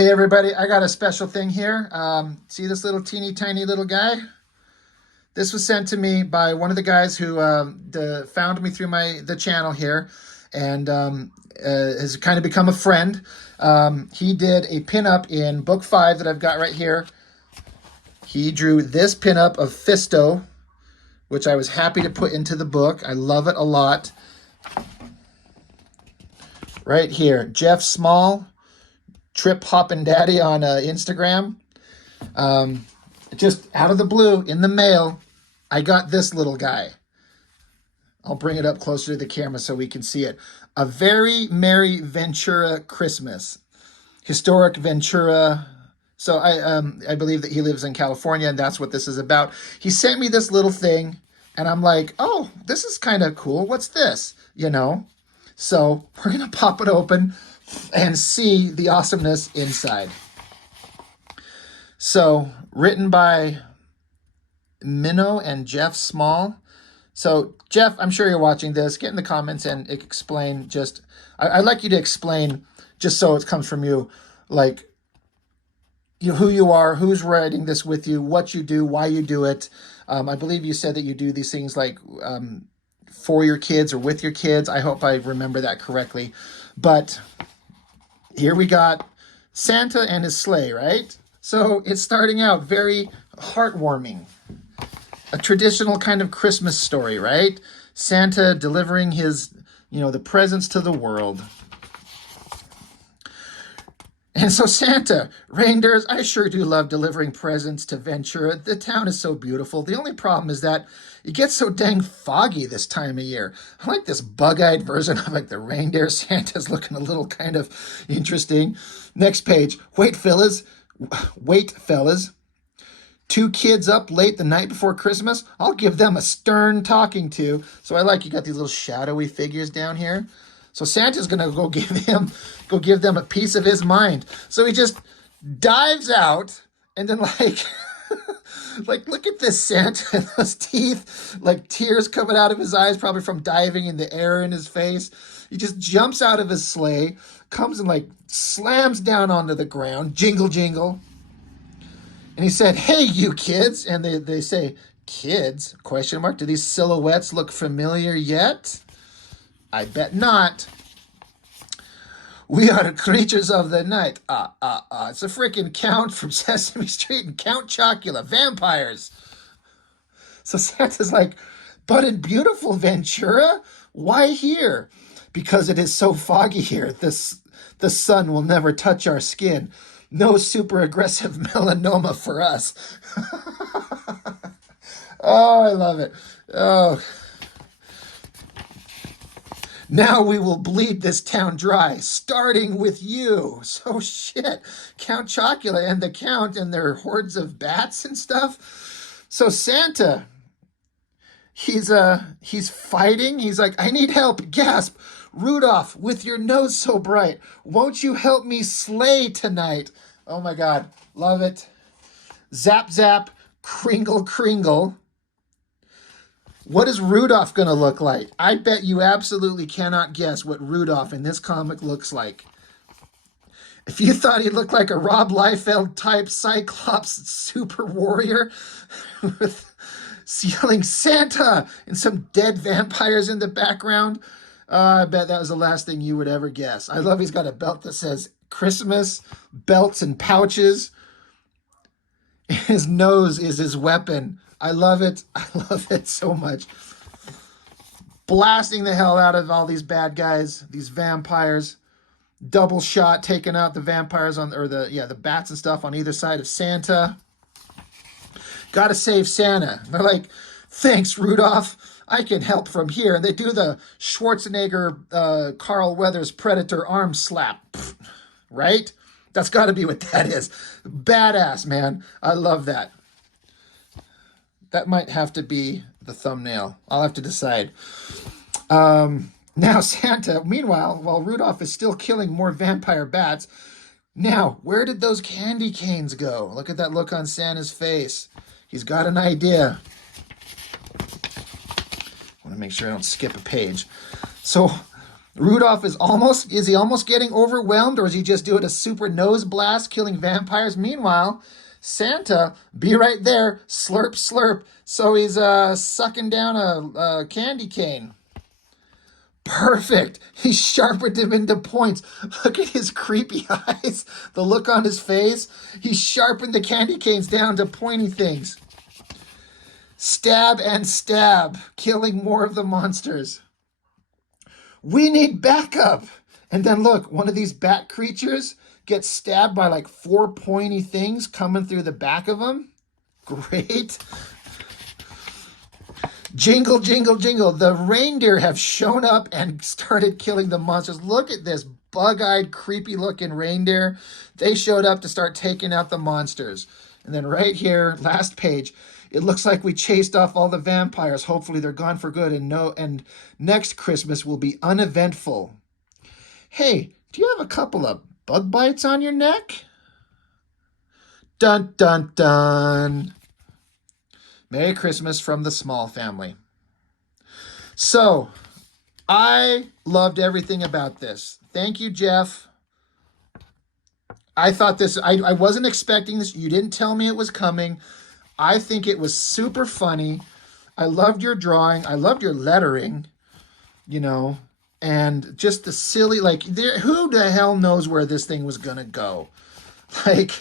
Hey everybody, I got a special thing here. See this little teeny tiny little guy? This was sent to me by one of the guys who found me through the channel here, and has kind of become a friend. He did a pinup in book 5 that I've got right here. He drew this pinup of Fisto, which I was happy to put into the book. I love it a lot. Right here, Jeff Small, Trip Hoppin' Daddy on Instagram. Just out of the blue, in the mail, I got this little guy. I'll bring it up closer to the camera so we can see it. A Very Merry Ventura Christmas. Historic Ventura. So I believe that he lives in California, and that's what this is about. He sent me this little thing, and I'm like, oh, this is kind of cool. What's this? You know? So we're going to pop it open and see the awesomeness inside. So, written by Minnow and Jeff Small. So, Jeff, I'm sure you're watching this. Get in the comments and explain just... I'd like you to explain, just so it comes from you, like, who you are, who's writing this with you, what you do, why you do it. I believe you said that you do these things like for your kids or with your kids. I hope I remember that correctly. But here we got Santa and his sleigh, right? So it's starting out very heartwarming. A traditional kind of Christmas story, right? Santa delivering his, the presents to the world. And so Santa, reindeers, I sure do love delivering presents to Ventura. The town is so beautiful. The only problem is that it gets so dang foggy this time of year. I like this bug-eyed version of like the reindeer. Santa's looking a little kind of interesting. Next page. Wait, fellas. 2 kids up late the night before Christmas. I'll give them a stern talking to. So I like you got these little shadowy figures down here. So Santa's gonna go give them a piece of his mind. So he just dives out and then like look at this Santa and those teeth, like tears coming out of his eyes, probably from diving in the air in his face. He just jumps out of his sleigh, comes and like slams down onto the ground, jingle jingle. And he said, "Hey, you kids." And they say, "Kids?" Question mark. Do these silhouettes look familiar yet? I bet not. "We are the creatures of the night." It's a freaking Count from Sesame Street and Count Chocula, vampires. So Santa's like, "But in beautiful Ventura? Why here?" "Because it is so foggy here. The sun will never touch our skin. No super aggressive melanoma for us." Oh, I love it. Oh. "Now we will bleed this town dry, starting with you." So shit, Count Chocula and the Count and their hordes of bats and stuff. So Santa, he's fighting. He's like, "I need help." Gasp. "Rudolph, with your nose so bright, won't you help me slay tonight?" Oh my God, love it. Zap zap, kringle kringle. What is Rudolph going to look like? I bet you absolutely cannot guess what Rudolph in this comic looks like. If you thought he looked like a Rob Liefeld type Cyclops super warrior with yelling Santa and some dead vampires in the background, I bet that was the last thing you would ever guess. I love he's got a belt that says Christmas, belts and pouches. His nose is his weapon. I love it. I love it so much. Blasting the hell out of all these bad guys, these vampires. Double shot, taking out the vampires the bats and stuff on either side of Santa. Gotta save Santa. They're like, "Thanks, Rudolph. I can help from here." And they do the Schwarzenegger, Carl Weathers Predator arm slap. Right? That's got to be what that is. Badass, man. I love that. That might have to be the thumbnail. I'll have to decide. Now Santa, meanwhile, while Rudolph is still killing more vampire bats, now, where did those candy canes go? Look at that look on Santa's face. He's got an idea. I want to make sure I don't skip a page. So Rudolph is he almost getting overwhelmed, or is he just doing a super nose blast killing vampires? Meanwhile, Santa, be right there, slurp, slurp. So he's sucking down a candy cane. Perfect. He sharpened him into points. Look at his creepy eyes, the look on his face. He sharpened the candy canes down to pointy things. Stab and stab, killing more of the monsters. We need backup. And then look, one of these bat creatures gets stabbed by like 4 pointy things coming through the back of him. Great. Jingle, jingle, jingle. The reindeer have shown up and started killing the monsters. Look at this bug-eyed, creepy-looking reindeer. They showed up to start taking out the monsters. And then right here, last page, it looks like we chased off all the vampires. Hopefully they're gone for good, and next Christmas will be uneventful. Hey, do you have a couple of bug bites on your neck? Dun, dun, dun. Merry Christmas from the Small family. So, I loved everything about this. Thank you, Jeff. I thought this, I wasn't expecting this. You didn't tell me it was coming. I think it was super funny. I loved your drawing. I loved your lettering, you know, and just the silly, like, who the hell knows where this thing was going to go? Like,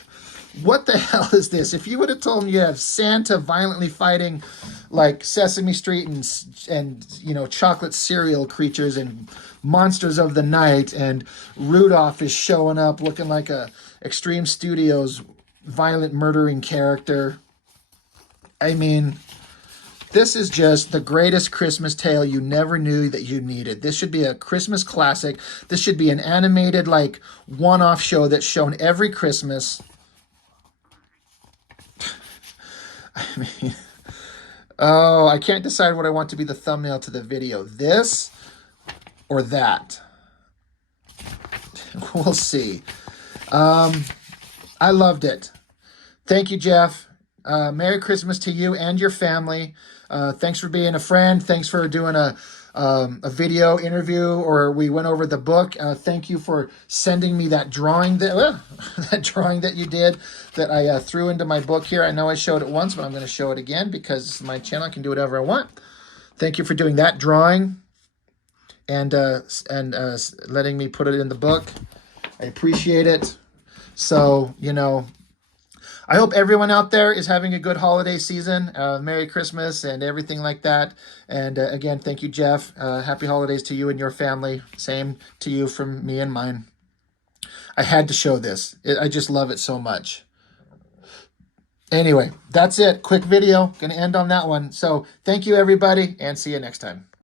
what the hell is this? If you would have told me you have Santa violently fighting like Sesame Street and you know, chocolate cereal creatures and monsters of the night, and Rudolph is showing up looking like a Extreme Studios violent murdering character. I mean, this is just the greatest Christmas tale you never knew that you needed. This should be a Christmas classic. This should be an animated, like, one-off show that's shown every Christmas. I mean, oh, I can't decide what I want to be the thumbnail to the video. This or that. We'll see. I loved it. Thank you, Jeff. Merry Christmas to you and your family. Thanks for being a friend. Thanks for doing a video interview, or we went over the book. Thank you for sending me that drawing that drawing that you did that I threw into my book here. I know I showed it once, but I'm going to show it again because my channel, I can do whatever I want. Thank you for doing that drawing and letting me put it in the book. I appreciate it. So, you know, I hope everyone out there is having a good holiday season. Merry Christmas and everything like that. And again, thank you, Jeff. Happy holidays to you and your family. Same to you from me and mine. I had to show this. I just love it so much. Anyway, that's it. Quick video. Going to end on that one. So thank you, everybody, and see you next time.